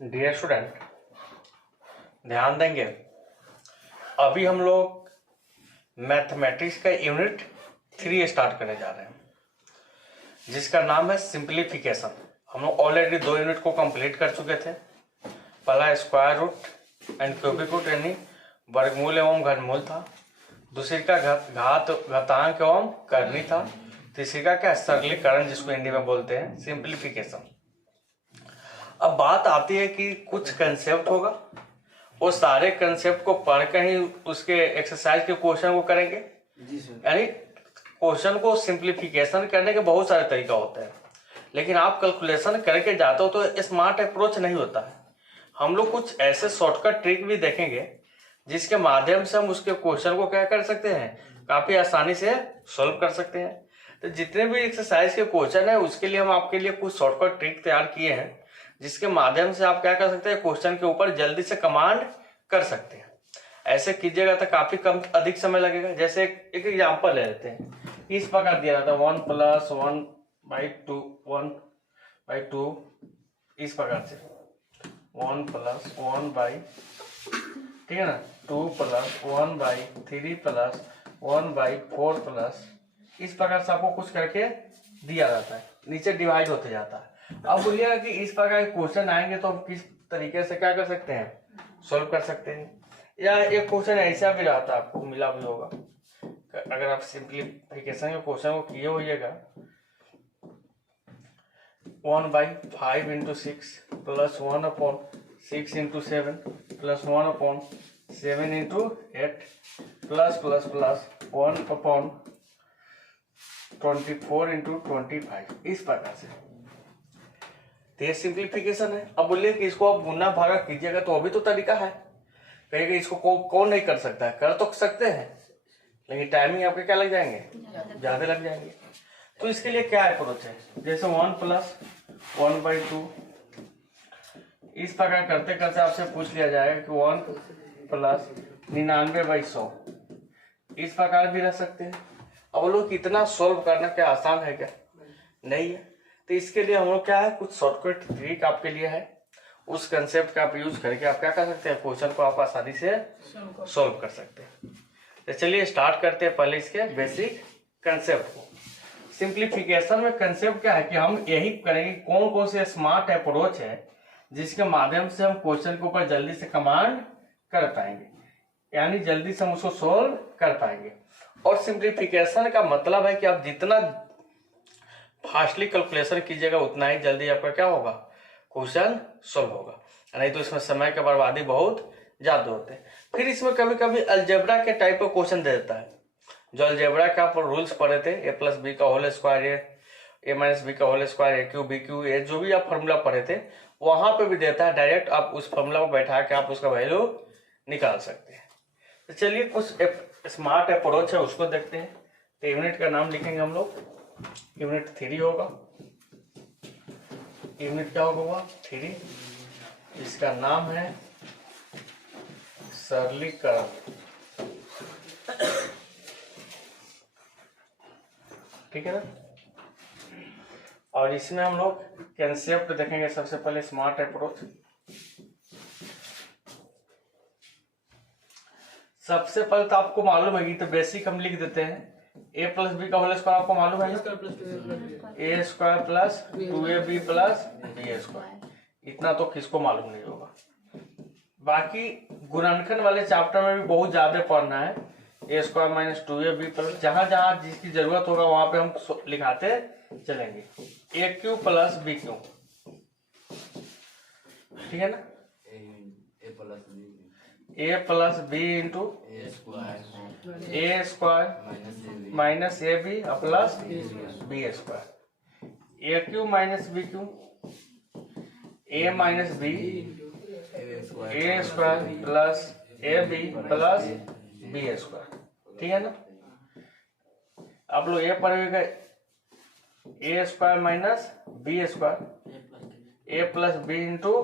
Dear student, ध्यान देंगे। अभी हम लोग मैथमेटिक्स का यूनिट 3 स्टार्ट करने जा रहे हैं, जिसका नाम है सिंप्लीफिकेशन। हम लोग ऑलरेडी 2 यूनिट को कंप्लीट कर चुके थे। पहला square root and cubic root यानी वर्गमूल एवं घनमूल था। दूसरी का घातांक एवं करनी था। तीसरी का क्या, सरलीकरण, जिसको हिंदी में बोलते हैं सिंप्लीफिकेशन। अब बात आती है कि कुछ कंसेप्ट होगा, वो सारे कंसेप्ट को पढ़कर ही उसके एक्सरसाइज के क्वेश्चन को करेंगे। यानी क्वेश्चन को सिंप्लीफिकेशन करने के बहुत सारे तरीका होते हैं, लेकिन आप कैलकुलेशन करके जाते हो तो स्मार्ट अप्रोच नहीं होता है। हम लोग कुछ ऐसे शॉर्टकट ट्रिक भी देखेंगे जिसके माध्यम से हम उसके क्वेश्चन को क्या कर सकते हैं, काफी आसानी से सॉल्व कर सकते हैं। तो जितने भी एक्सरसाइज के क्वेश्चन है उसके लिए हम आपके लिए कुछ शॉर्टकट ट्रिक तैयार किए हैं, जिसके माध्यम से आप क्या कर सकते हैं, क्वेश्चन के ऊपर जल्दी से कमांड कर सकते हैं। ऐसे कीजिएगा तो काफी कम अधिक समय लगेगा। जैसे एक एग्जांपल ले लेते हैं। इस प्रकार दिया जाता है 1 + 1/2 इस प्रकार से 1 + 1/, ठीक है ना, 2 + 1/3 + 1/4 प्लस, इस प्रकार से आपको कुछ करके दिया जाता है, नीचे डिवाइड होते जाता है। अब बोलिएगा कि इस प्रकार के क्वेश्चन आएंगे तो हम किस तरीके से क्या कर सकते हैं, सॉल्व कर सकते हैं। या एक क्वेश्चन ऐसा भी रहता है, आपको मिला भी होगा, अगर आप सिंप्लीफिकेशन के क्वेश्चन को किए होइएगा 1/5 × 6 + 1/6 × 7 + 1/7 × 8 प्लस 1/24 × 25, इस प्रकार से। तो ये सिंप्लीफिकेशन है। अब बोलिए कि इसको आप गुना भागा कीजिएगा तो अभी तो तरीका है, कहेगा इसको कौन नहीं कर सकता है, कर तो सकते हैं, लेकिन टाइमिंग आपके क्या लग जाएंगे, ज्यादा लग जाएंगे। तो इसके लिए क्या अप्रोच है, जैसे 1 + 1/2 इस प्रकार करते करते आपसे पूछ लिया जाएगा कि 1 + 99/100 इस प्रकार भी रह सकते हैं। अब लोग इतना सोल्व करना क्या आसान है क्या, नहीं है। तो इसके लिए हम लोग क्या है, कुछ शॉर्टकट ट्रिक आपके लिए है, उस कंसेप्ट का आप यूज करके आप क्या कर सकते हैं, क्वेश्चन को आप आसानी से सॉल्व कर सकते हैं। तो चलिए स्टार्ट करते हैं पहले इसके बेसिक कंसेप्ट को। सिंप्लीफिकेशन में कंसेप्ट क्या है कि हम यही करेंगे कौन कौन से स्मार्ट अप्रोच है जिसके माध्यम से हम क्वेश्चन के ऊपर जल्दी से कमांड कर पाएंगे, यानी जल्दी से हम उसको सोल्व कर पाएंगे। और सिंप्लीफिकेशन का मतलब है कि आप जितना फास्टली कैलकुलेशन कीजिएगा उतना ही जल्दी आपका क्या होगा, क्वेश्चन सोल्व होगा। नहीं तो इसमें समय की बर्बादी बहुत ज्यादा होते हैं। फिर इसमें कभी कभी अलजेब्रा के टाइप का क्वेश्चन दे देता है, जो अलजेब्रा का आप रूल्स पढ़े थे, a + b का होल स्क्वायर, a - b का whole square, a q b q a, जो भी आप फॉर्मूला पढ़े थे वहां पे भी देता है। डायरेक्ट आप उस फॉर्मूला को बैठा के आप उसका वैल्यू निकाल सकते हैं। तो चलिए कुछ स्मार्ट अप्रोच है उसको देखते हैं। तो यूनिट का नाम लिखेंगे हम लोग, यूनिट 3 होगा। यूनिट क्या होगा, 3। इसका नाम है सरलीकरण। ठीक है ना। और इसमें हम लोग कंसेप्ट देखेंगे सबसे पहले, स्मार्ट अप्रोच। सबसे पहले तो आपको मालूम है कि तो बेसिक हम लिख देते हैं, a + b का होल स्क्वायर आपको मालूम है, a² + 2ab + b²। इतना तो किसको मालूम नहीं होगा। बाकी गुणनखंड वाले चैप्टर में भी बहुत ज्यादा पढ़ना है, a² - 2ab+, जहां जहां जिसकी जरूरत होगा वहां पे हम लिखाते चलेंगे, aq + bq, ठीक है ना। a + b × a² - ab + b², aq - bq, a - b, a² + ab + b², ठीक है ना। आप लोग ये पढ़ेगा a² - b², a + b ×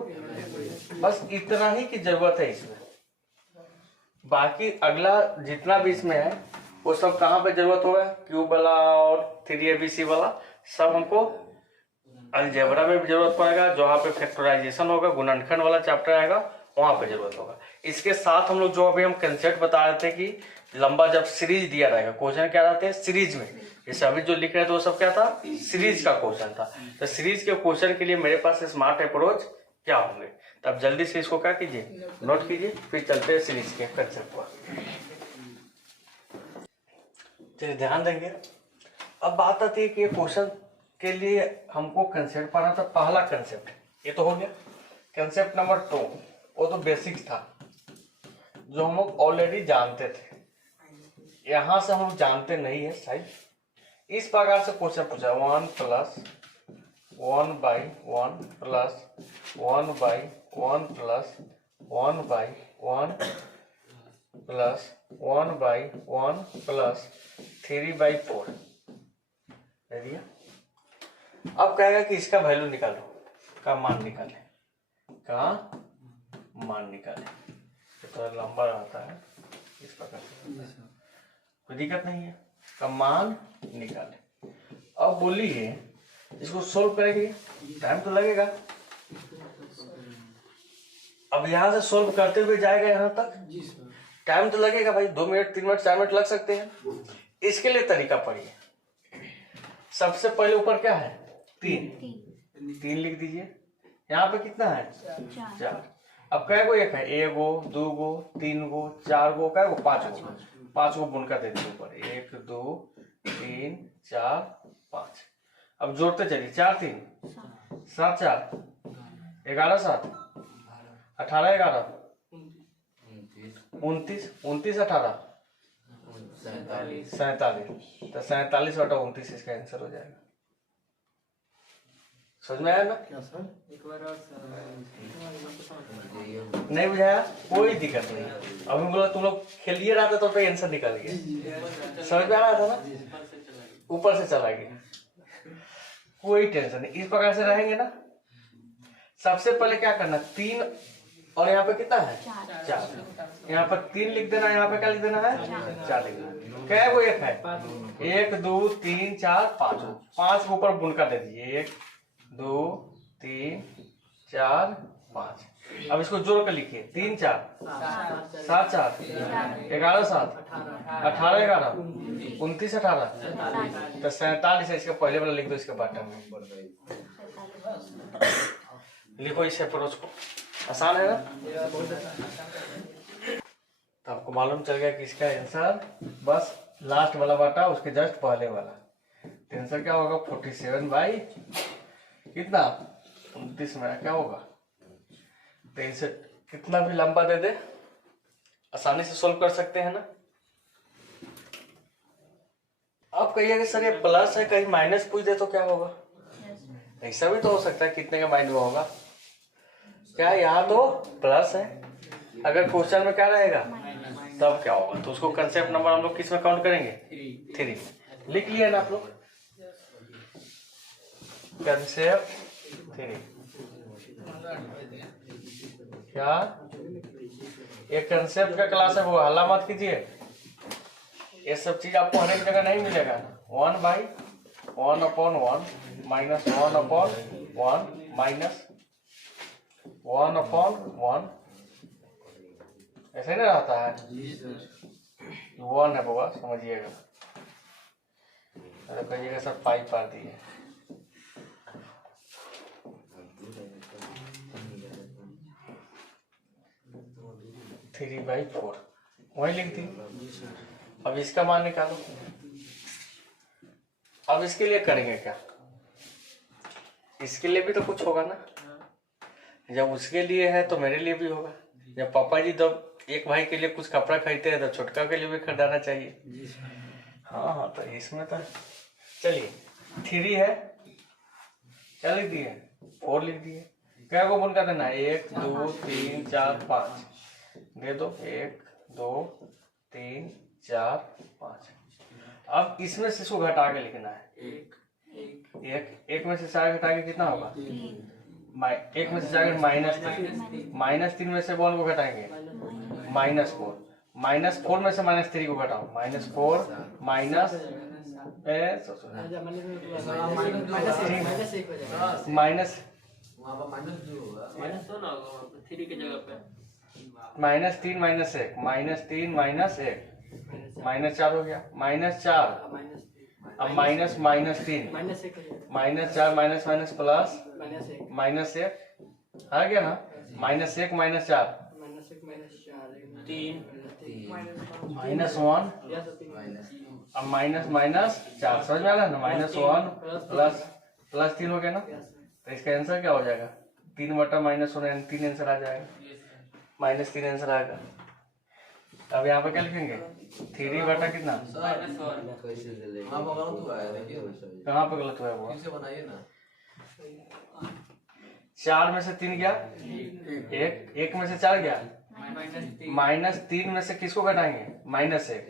बस इतना ही की जरूरत है इसमें। बाकी अगला जितना भी इसमें है वो सब कहाँ पे जरूरत होगा, क्यूब वाला और 3abc वाला सब हमको अलजेब्रा में भी जरूरत पड़ेगा, जहाँ पे फैक्टराइजेशन होगा, गुणनखंड वाला चैप्टर आएगा वहां पे जरूरत होगा। इसके साथ हम लोग जो अभी हम कंसेप्ट बता रहे थे कि लंबा जब सीरीज दिया रहेगा, क्वेश्चन क्या रहते हैं सीरीज में, जैसे अभी जो लिख रहे थे वो सब क्या था, सीरीज का क्वेश्चन था। तो सीरीज के क्वेश्चन के लिए मेरे पास स्मार्ट अप्रोच क्या होंगे, तो आप जल्दी से इसको क्या कीजिए, नोट कीजिए, फिर चलते हैं सीरीज के कंसेप्ट पर। चलिए ध्यान देंगे। अब बात आती है कि ये क्वेश्चन के लिए हमको कंसेप्ट पढ़ना था। पहला कंसेप्ट ये तो हो गया। कंसेप्ट नंबर 2 वो तो बेसिक था, जो हम लोग ऑलरेडी जानते थे। यहां से हम लोग जानते नहीं है शायद। इस प्रकार से क्वेश्चन पूछा 1 + 1/1 + 1/1 + 1/1 + 1/1 + 3/4 दे दिया। अब कहेगा कि इसका वैल्यू निकालो, का मान निकाले, का मान निकाले। तो लंबा रहता है इस प्रकार से, कोई दिक्कत नहीं है। का मान निकाले। अब बोलिए इसको सोल्व करेंगे, टाइम तो लगेगा। अब यहां से सोल्व करते हुए जाएगा यहां तक, टाइम तो लगेगा भाई, 2 मिनट 3 मिनट 4 मिनट लग सकते हैं। इसके लिए तरीका पढ़िए। सबसे पहले ऊपर क्या है 3 लिख दीजिए। यहाँ पे कितना है 4। अब कै गो एक है, 1 गो 2 गो 3 गो 4 गो कै गो 5 गो बुनकर दे दीजिए ऊपर, 1 2 3 4 5। अब जोड़ते चलिए, 4 3 7 4 11 7 18 11 29 29 18 47। तो 47/29 इसका आंसर हो जाएगा। समझ में आया ना? क्या सर एक बार नहीं बुझाया, कोई दिक्कत नहीं। अभी बोला तुम लोग खेलिए रहा था तो पे आंसर निकाल गया, समझ में आ रहा था ना, ऊपर से चला गया, कोई टेंशन नहीं। इस प्रकार से रहेंगे ना। सबसे पहले क्या करना, 3 और यहाँ पे कितना है 4। यहाँ पर 3 लिख देना, यहाँ पे क्या लिख देना है 4 लिख देना। क्या वो एक है, 1 2 3 4 5 को ऊपर बुनकर दे दीजिए, 1 2 3 4 5। अब इसको जोड़ कर लिखिए, 3 4 7 4 11 7 18 11 29 18 तो 47 है। इसका पहले वाला लिख दो, इसके बॉटम में लिखो इस अप्रोच को। आसान है ना? तो आपको मालूम चल गया कि इसका आंसर बस लास्ट वाला बाटा उसके जस्ट पहले वाला। तो आंसर क्या होगा 47 बाई कितना 29 में क्या होगा। तो इनसे कितना भी लंबा दे दे आसानी से सोल्व कर सकते हैं ना। आप कहिए कि सर ये प्लस है, कहीं माइनस पूछ दे तो क्या होगा। ऐसा भी तो हो सकता है, कितने का माइंड में होगा क्या, यहाँ तो प्लस है, अगर क्वेश्चन में क्या रहेगा तब क्या होगा। तो उसको कंसेप्ट नंबर हम लोग किस में काउंट करेंगे 3। लिख लिया ना आप लोग, कंसेप्ट 3 क्या। ये कंसेप्ट का क्लास है, वो हल्ला मत कीजिए। ये सब चीज आपको हर एक जगह नहीं मिलेगा। 1/1/1 -1/1 -1/1 ऐसे ही ना रहता है। 1 है बाबा, समझिएगा। अरे कहिएगा सर 5 पार दिए, थ्री बाई 4 वही लिख दी। अब इसका मान निकालो। अब इसके लिए करेंगे क्या, इसके लिए भी तो कुछ होगा ना। जब उसके लिए है तो मेरे लिए भी होगा। जब पापा जी जब एक भाई के लिए कुछ कपड़ा खरीदते हैं तो छोटका के लिए भी खरीदाना चाहिए। हाँ तो इसमें तो चलिए 3 है, क्या लिख दिए 4 लिख दिए। क्या को बुन कर देना 1 2 3 4 5 दे दो, 1 2 3 4 5। अब इसमें से इसको घटा के लिखना है। एक में से 4 घटा के कितना होगा, एक में से 4 -3 में से 1 को घटाएंगे -4 -4 में से -3 को घटाओ, -4 - माइनस माइनस तो ना होगा 3 की जगह पे -3 -1 -3 -1 -4 हो गया -4 अब माइनस -3 -4 माइनस माइनस प्लस -1 आ गया ना -1 -4 3 -1 अब माइनस माइनस 4 समझ में आ रहा है ना -1 प्लस 3 हो गया ना। तो इसका आंसर क्या हो जाएगा 3/-1 3 आंसर आ जाएगा -3 आंसर आएगा। अब यहाँ पे क्या लिखेंगे 3 बटा कितना कहाँ पे गलत हुआ है वो 4 में से 3 गया एक में से 4 गया -3 में से किसको घटाएंगे -1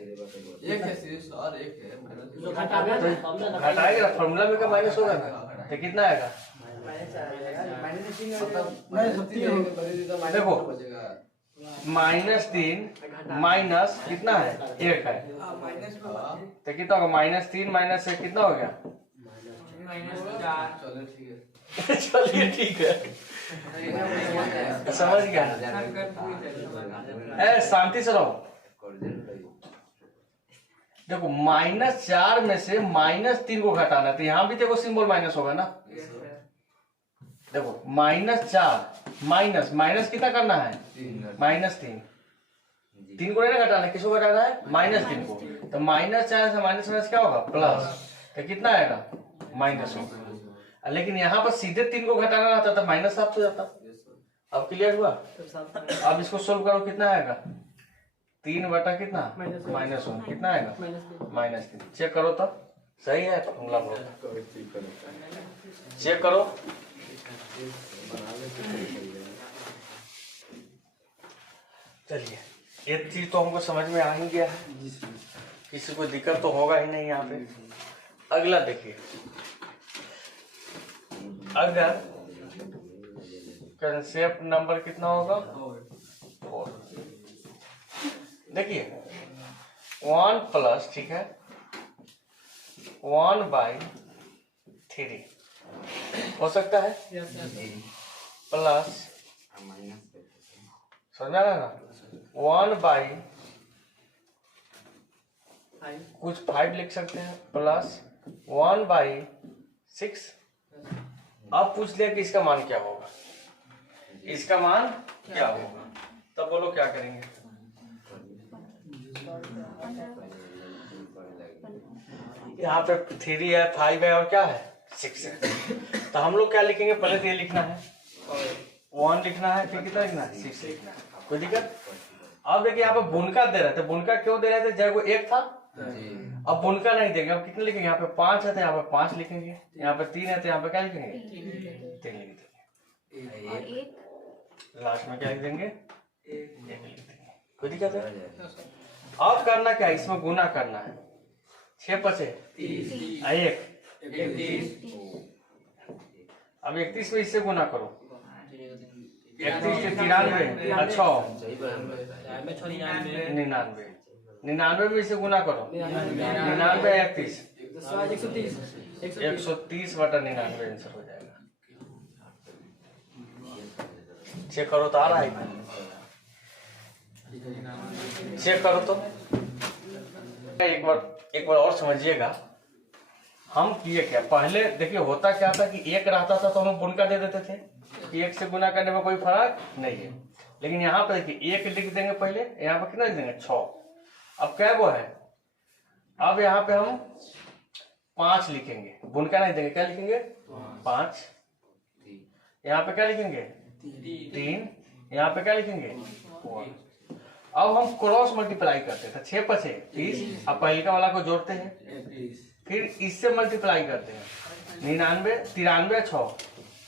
घटाएगा फॉर्मूला में का माइनस होगा ना तो कितना आएगा देखो -3 माइनस कितना है 1 है तो कितना होगा -3 -1 कितना हो गया चलिए ठीक है समझ गया शांति से रहो। देखो -4 में से -3 को घटाना तो यहाँ भी देखो सिंबल माइनस होगा ना। देखो -4 माइनस कितना करना है -3 3 को नहीं घटाना किसको घटाना है -3 को तो -4 से माइनस क्या होगा प्लस तो कितना आएगा माइनस होगा। लेकिन यहाँ पर सीधे 3 को घटाना रहता तो माइनस साफ हो जाता। अब क्लियर हुआ। अब इसको सोल्व करो कितना आएगा 3 बटा कितना -1 कितना आएगा -3 चेक करो तो सही है फॉर्मूला चेक करो। चलिए एक चीज तो हमको समझ में आ ही गया है किसी को दिक्कत तो होगा ही नहीं यहाँ पे। अगला देखिए अगर कंसेप्ट नंबर कितना होगा 4 देखिए 1 प्लस ठीक है 1/3 हो सकता है प्लस समझा ना 1/, कुछ 5 लिख सकते हैं प्लस 1/6। अब पूछ लिया कि इसका मान क्या होगा इसका मान क्या होगा तब बोलो क्या करेंगे। यहाँ पे 3 है 5 है और क्या है 6 है तो हम लोग क्या लिखेंगे पहले तो ये लिखना है 1 लिखना है फिर कितना लिखना है 6 लिखना है कोई दिक्कत। अब देखिए यहाँ पे बुनका दे रहे थे बुनका क्यों दे रहे थे जब वो 1 था अब बुनका नहीं देंगे। अब कितने लिखेंगे यहाँ पे 5 है तो यहाँ पे 5 लिखेंगे यहाँ पे 3 है तो यहाँ पे क्या लिखेंगे 3 लिख देंगे लास्ट में क्या लिख देंगे 1 लिख देंगे कोई दिक्कत है। अब करना क्या है इसमें गुना करना है 6 पचे 1 अब 31 में इससे गुना करो 31 से 93 अच्छा 99 में इसे गुना करो 99 31 130/99 आंसर हो जाएगा। चेक करो तो आ रहा है चेक करो तो एक बार और समझिएगा हम किए क्या पहले देखिए होता क्या था कि 1 रहता था तो हम बुनका दे देते थे कि 1 से गुना करने में कोई फर्क नहीं है। लेकिन यहाँ पे देखिए 1 लिख देंगे पहले यहाँ पे कितना लिख देंगे 6 अब क्या वो है अब यहाँ पे हम 5 लिखेंगे बुनका नहीं देंगे क्या लिखेंगे 5 यहाँ पे क्या लिखेंगे 3 यहाँ पे क्या लिखेंगे 4। अब हम क्रॉस मल्टीप्लाई करते थे 6 पचे 30 अब पहले का वाला को जोड़ते हैं फिर इससे मल्टीप्लाई करते हैं 99 93 6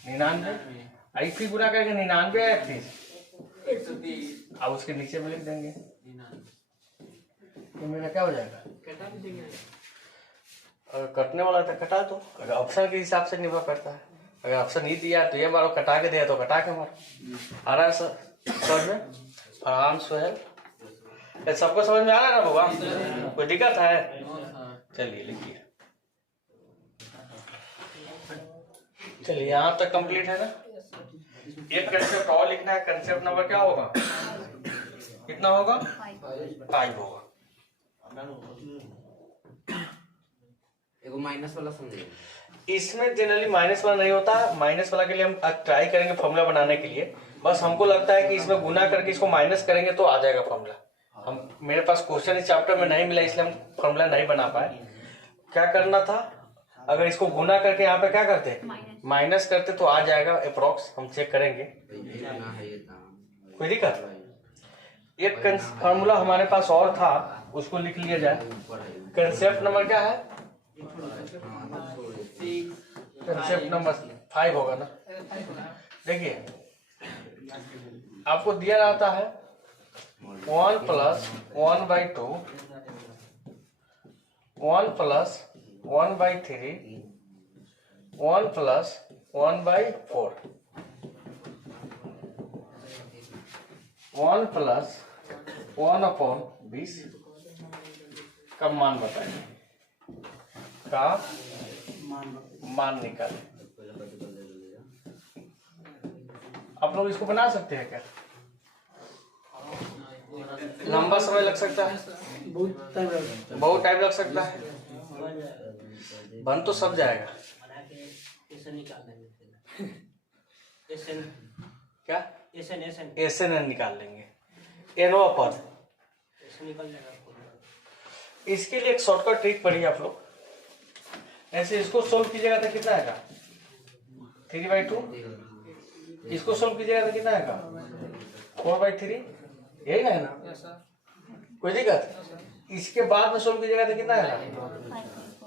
99 फिर गुना करके 99 31 अब उसके नीचे में लिख देंगे तो मेरा क्या हो जाएगा अगर कटने वाला था कटा दो अगर ऑप्शन के हिसाब से निर्भर करता है। अगर ऑप्शन नहीं दिया तो ये मारो कटा के दिया तो कटा के मारो। आ रहा है समझ में फरहान सोहेल सबको समझ में आ रहा है ना बाबा कोई दिक्कत है चलिए लिखिए। चलिए यहाँ तक कंप्लीट है ना। एक कंसेप्ट और लिखना है। कंसेप्ट नंबर क्या होगा, कितना होगा, 5 होगा। एगो माइनस वाला समझिए। इसमें जनरली माइनस वाला नहीं होता है। माइनस वाला के लिए हम ट्राई करेंगे फॉर्मूला बनाने के लिए। बस हमको लगता है कि इसमें गुना करके इसको माइनस करेंगे तो आ जाएगा फॉर्मूला। हम मेरे पास क्वेश्चन इस चैप्टर में नहीं मिला इसलिए हम फॉर्मूला नहीं बना पाए। क्या करना था, अगर इसको गुना करके यहाँ पे क्या करते, माइनस करते तो आ जाएगा अप्रोक्स। हम चेक करेंगे, कोई दिक्कत। एक फॉर्मूला हमारे पास और था, उसको लिख लिया जाए। कंसेप्ट नंबर क्या है, कंसेप्ट नंबर 5 होगा ना। देखिए आपको दिया रहता है 1 + 1/2, 1 + 1/3, 1 + 1/4, 1 + 1/20 का मान बताइए, का मान निकालें। आप लोग इसको बना सकते हैं क्या, लंबा समय लग सकता है, बहुत टाइम लग सकता है, बन तो सब जाएगा। क्या SN निकाल लेंगे, एनवा पद। इसके लिए एक शॉर्टकट ट्रिक पढ़िए आप लोग। ऐसे इसको सोल्व कीजिएगा तो कितना आएगा, 3/2। इसको सोल्व कीजिएगा तो कितना आएगा, 4/3। यही है ना, कोई दिक्कत। इसके बाद में सोल्व कीजिएगा तो कितना आएगा,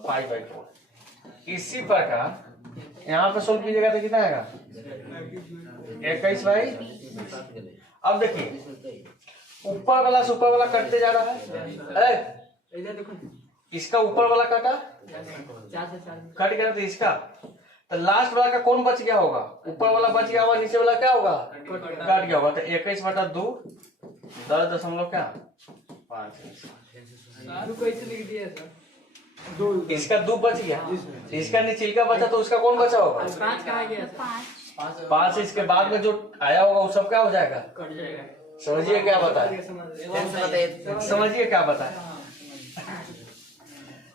5/4। इसी प्रकार यहाँ पे सोल्व कीजिएगा तो कितना आएगा, 21/20। अब देखिए ऊपर वाला से ऊपर वाला कटते जा रहा है। इसका ऊपर वाला कटा, कट गया तो इसका, तो लास्ट वाला का कौन बच गया होगा, ऊपर वाला बच गया होगा, नीचे वाला क्या होगा, कट गया होगा। तो 21/2 10.5। इसका 2 बच गया, इसका निचिलका बचा तो उसका कौन बचा होगा, 5। इसके बाद में जो आया होगा वो सब क्या हो जाएगा, समझिए क्या बताए, समझिए क्या बताए।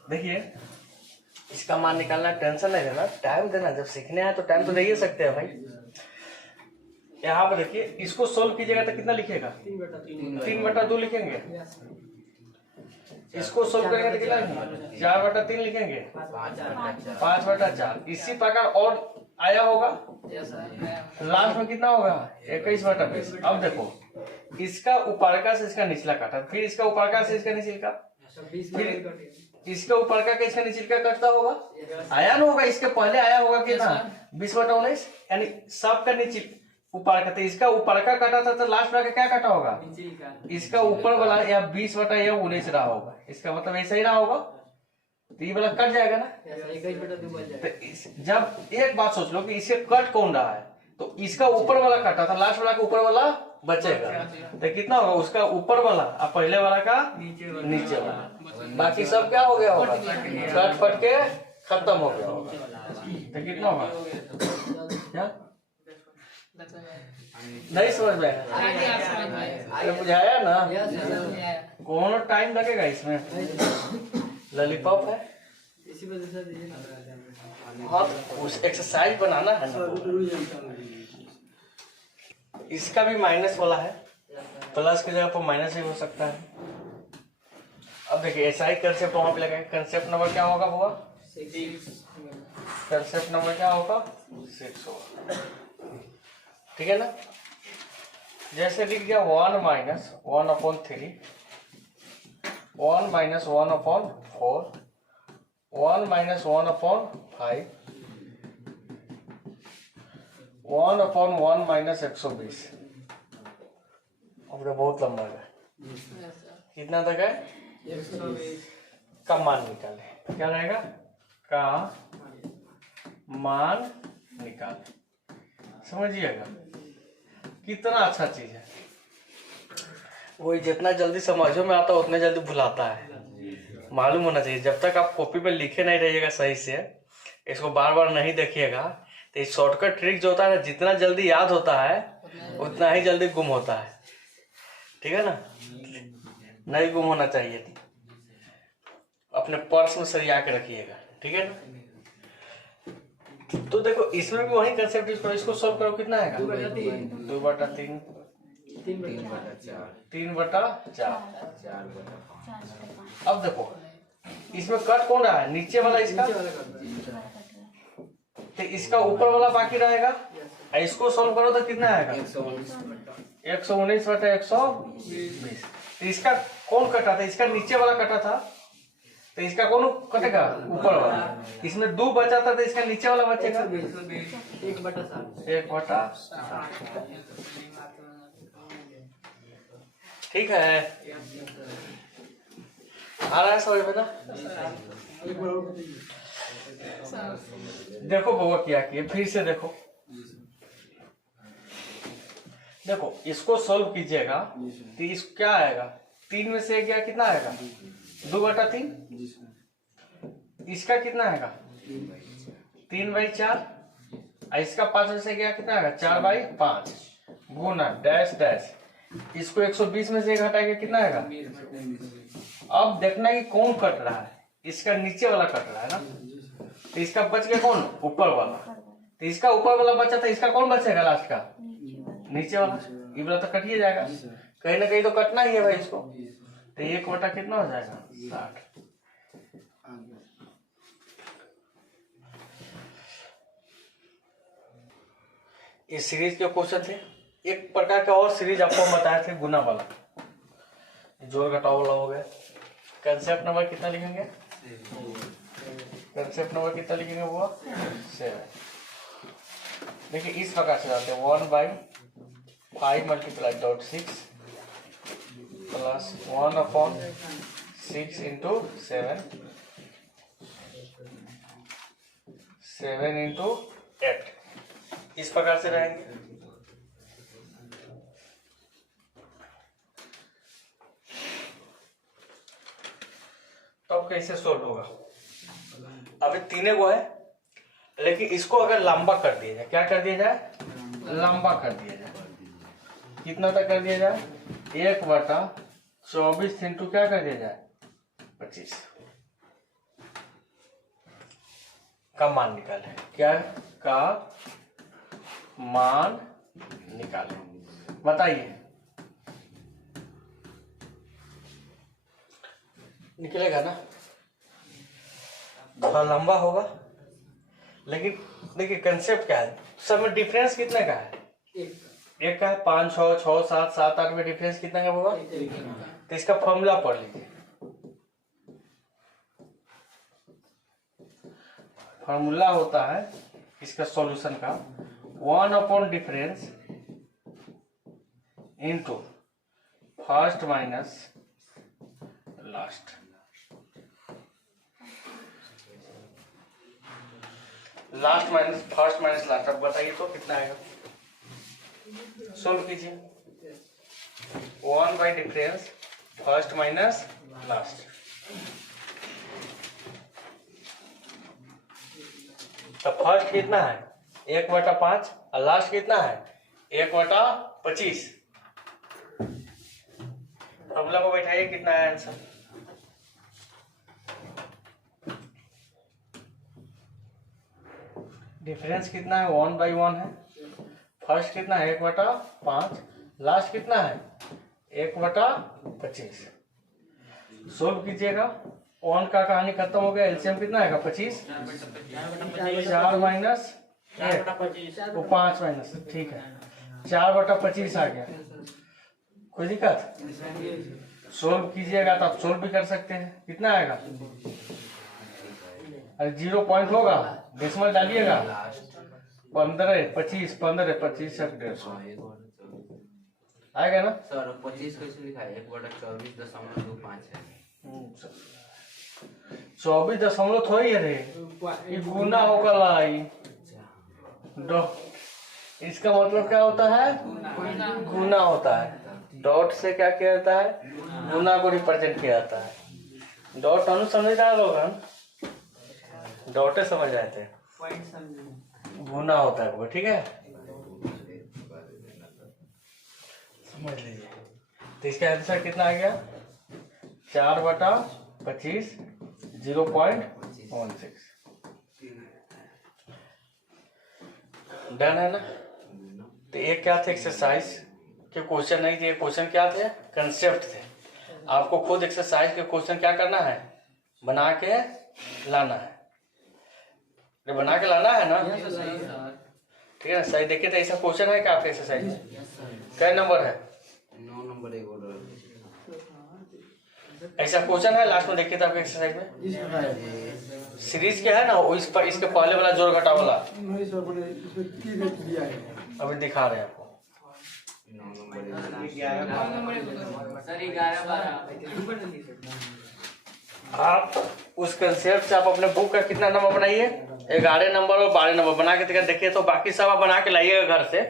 देखिए इसका मान निकालना, टेंशन नहीं लेना, टाइम देना। जब सीखने आए तो टाइम तो दे ही सकते हैं भाई। यहाँ पर देखिए इसको सोल्व कीजिएगा तो कितना लिखिएगा, 3/2 लिखेंगे। इसको सोल्व करेंगे तो कितना लिखेंगे, 4/3 लिखेंगे, 5/4। इसी प्रकार और आया होगा, लास्ट में कितना होगा, 21/20। अब देखो इसका ऊपर का से इसका निचला काटा, फिर इसका ऊपर का से इसका निचला, फिर इसका ऊपर का इसका निचला कटता होगा, आया ना होगा। इसके पहले आया होगा कितना, 20/19, यानी सबका नीचे ऊपर का। तो इसका ऊपर का कटा था तो लास्ट वाला क्या कटा होगा, इसका ऊपर वाला या 20/19 रहा होगा। इसका मतलब ऐसा ही रहा होगा, तो ये वाला कट जाएगा ना। तो जब एक बात सोच लो कि इसके कट कौन रहा है, तो इसका ऊपर वाला कटा था, लास्ट वाला का ऊपर वाला बचेगा। तो कितना होगा, उसका ऊपर वाला और पहले वाला का नीचे वाला, बाकी सब क्या हो गया होगा, कट फट के खत्म हो गया होगा। तो कितना होगा, क्या नहीं समझ में आया, बुझाया ना। कौन टाइम लगेगा इसमें, लॉलीपॉप है। हाँ उस एक्सरसाइज बनाना है ना। इसका भी माइनस वाला है, प्लस की जगह पर माइनस ही हो सकता है। अब देखिए SI कंसेप्ट वहां पे लगाएंगे। कंसेप्ट नंबर क्या होगा बुआ, 6। कंसेप्ट नंबर क्या होगा, 6 होगा, ठीक है ना। जैसे लिख दिया 1 - 1/3, 1 - 1/4, 1 - 1/5, 1/1 - 120। अब तो बहुत लंबा है, कितना तक है, 120 का मान निकाले। क्या रहेगा, का मान निकाले। समझिएगा कितना अच्छा चीज है। वही जितना जल्दी समझो में आता है उतने जल्दी भुलाता है। मालूम होना चाहिए, जब तक आप कॉपी पे लिखे नहीं रहिएगा सही से, इसको बार बार नहीं देखिएगा तो ये शॉर्टकट ट्रिक जो होता है ना, जितना जल्दी याद होता है उतना ही जल्दी गुम होता है। ठीक है ना, नहीं गुम होना चाहिए। अपने पर्स में सरिया के रखिएगा। ठीक है ना। तो देखो इसमें भी वही कंसेप्ट यूज करो। इसको सोल्व करो, कितना आएगा? 2/3 3/4। अब देखो इसमें कट कौन रहा है? नीचे वाला इसका, तो इसका ऊपर वाला बाकी रहेगा। इसको सोल्व करो तो कितना आएगा? 119/120। तो इसका कौन कटा था? इसका नीचे वाला कटा था, तो इसका कौन कटेगा? ऊपर वाला। इसमें 2 बचा था, तो इसका नीचे वाला बचेगा 1/7। ठीक है, आ रहा है समझ में ना? देखो बउआ क्या किए, फिर से देखो। देखो इसको सोल्व कीजिएगा तो इस क्या आएगा? 3 में से 1 गया, कितना आएगा? 2/3। इसका कितना आएगा? 3/4। इसका 5 में से गया, कितना आएगा? 4/5 गुना डैश डैश। इसको 120 में से 1 हटाएंगे, कितना आएगा? अब देखना कि कौन कट रहा है। इसका नीचे वाला कट रहा है ना, तो इसका बच गया कौन? ऊपर वाला। तो इसका ऊपर वाला बचा था, इसका कौन बचेगा लास्ट का? नीचे वाला। ये वाला तो कट ही जाएगा, कहीं ना कहीं तो कटना ही है भाई इसको। तो 1 कितना हो जाएगा? 60। इस सीरीज के क्वेश्चन थे। एक प्रकार का और सीरीज आपको बताए थे, गुना वाला, जोड़ घटाव वाला हो गया। कंसेप्ट नंबर कितना लिखेंगे? कंसेप्ट नंबर कितना लिखेंगे वो? 7। देखिए इस प्रकार से जाते हैं 1/5 × 6 प्लस 1/6 × 7 7 × 8। इस प्रकार से रहेंगे। तो अब कैसे सोल्व होगा? अभी 3 को है, लेकिन इसको अगर लंबा कर दिया जाए, क्या कर दिया जाए? लंबा कर दिया जाए। कितना तक कर दिया जाए? 1/24 इंटू क्या कर दिया जाए? 25 का मान निकाले। क्या का मान निकाले, बताइए। निकलेगा ना? थोड़ा लंबा होगा, लेकिन देखिए कंसेप्ट क्या है, सब में डिफरेंस कितने का है? एक का है 5 6 6 7 7 8 में डिफरेंस कितना का होगा? तो इसका फॉर्मूला पढ़ लीजिए। फॉर्मूला होता है इसका सॉल्यूशन का 1 difference into first minus last. Last minus first minus last. अब बताइए तो कितना आएगा? सोल्व कीजिए। 1 डिफरेंस फर्स्ट माइनस लास्ट। तो फर्स्ट कितना है? 1/5 और लास्ट कितना है? 1/25। फॉर्मूला को बैठाइए, कितना है आंसर? डिफरेंस कितना है? 1/1 है। फर्स्ट कितना है? 1/5। लास्ट कितना है? 1/25। सोल्व कीजिएगा। 1 का कहानी खत्म हो गया। एलसीएम कितना आएगा? 25। 4 माइनस 1 वो 5 माइनस, ठीक है 4/25 आ गया। कोई दिक्कत? सोल्व कीजिएगा तो आप सोल्व भी कर सकते हैं। कितना आएगा? अरे 0 पॉइंट होगा, डेसिमल डालिएगा। 15 25 15 25 150 आएगा ना सर? 25 कैसे लिखा है? 1/24.25 है। 24 थोड़ी है रे, ये गुना होगा लाई। इसका मतलब क्या होता है? गुना होता है। डॉट से क्या किया जाता है? गुना को रिप्रेजेंट किया जाता है। डॉट समझदार लोग, डॉटे समझ आते हैं। गुना होता है वो, ठीक है, समझ लीजिए। तो इसका आंसर कितना आ गया? 4/25 0.16। डन है ना। तो ये क्या थे? एक्सरसाइज के क्वेश्चन नहीं थे, क्वेश्चन क्या थे? कंसेप्ट थे। आपको खुद एक्सरसाइज के क्वेश्चन क्या करना है? बना के लाना है। बना के लाना है ना, ठीक है ना? सही देखिए, तो ऐसा क्वेश्चन है क्या आपके एक्सरसाइज? क्या नंबर है? 9 नंबर एक ऑर्डर। ऐसा क्वेश्चन है लास्ट में, देखिए तो आपके एक्सरसाइज में सीरीज क्या है ना, वो इस पर इसके पहले वाला जोड़ घटा वाला अभी दिखा रहे हैं आपको। 9 नंबर सर 11-12 आप उस कंसेप्ट से आप अपने बुक का कितना नंबर बनाइए? 11 नंबर और 12 नंबर बना के देखिए। तो बाकी सब आप बना के लाइएगा घर से,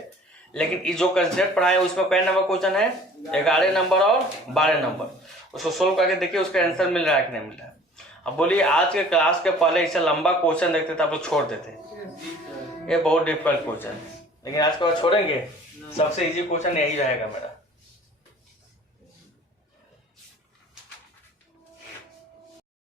लेकिन ये जो कंसेप्ट पढ़ाए उसमें कई नंबर क्वेश्चन है? 11 नंबर और 12 नंबर। उसको सोल्व करके देखिए उसका आंसर मिल रहा है कि नहीं मिल रहा है। अब बोलिए, आज के क्लास के पहले इससे लंबा क्वेश्चन देखते थे आप लोग छोड़ देते, ये बहुत डिफिकल्ट क्वेश्चन है, लेकिन आज के बाद छोड़ेंगे। सबसे इजी क्वेश्चन यही रहेगा मेरा।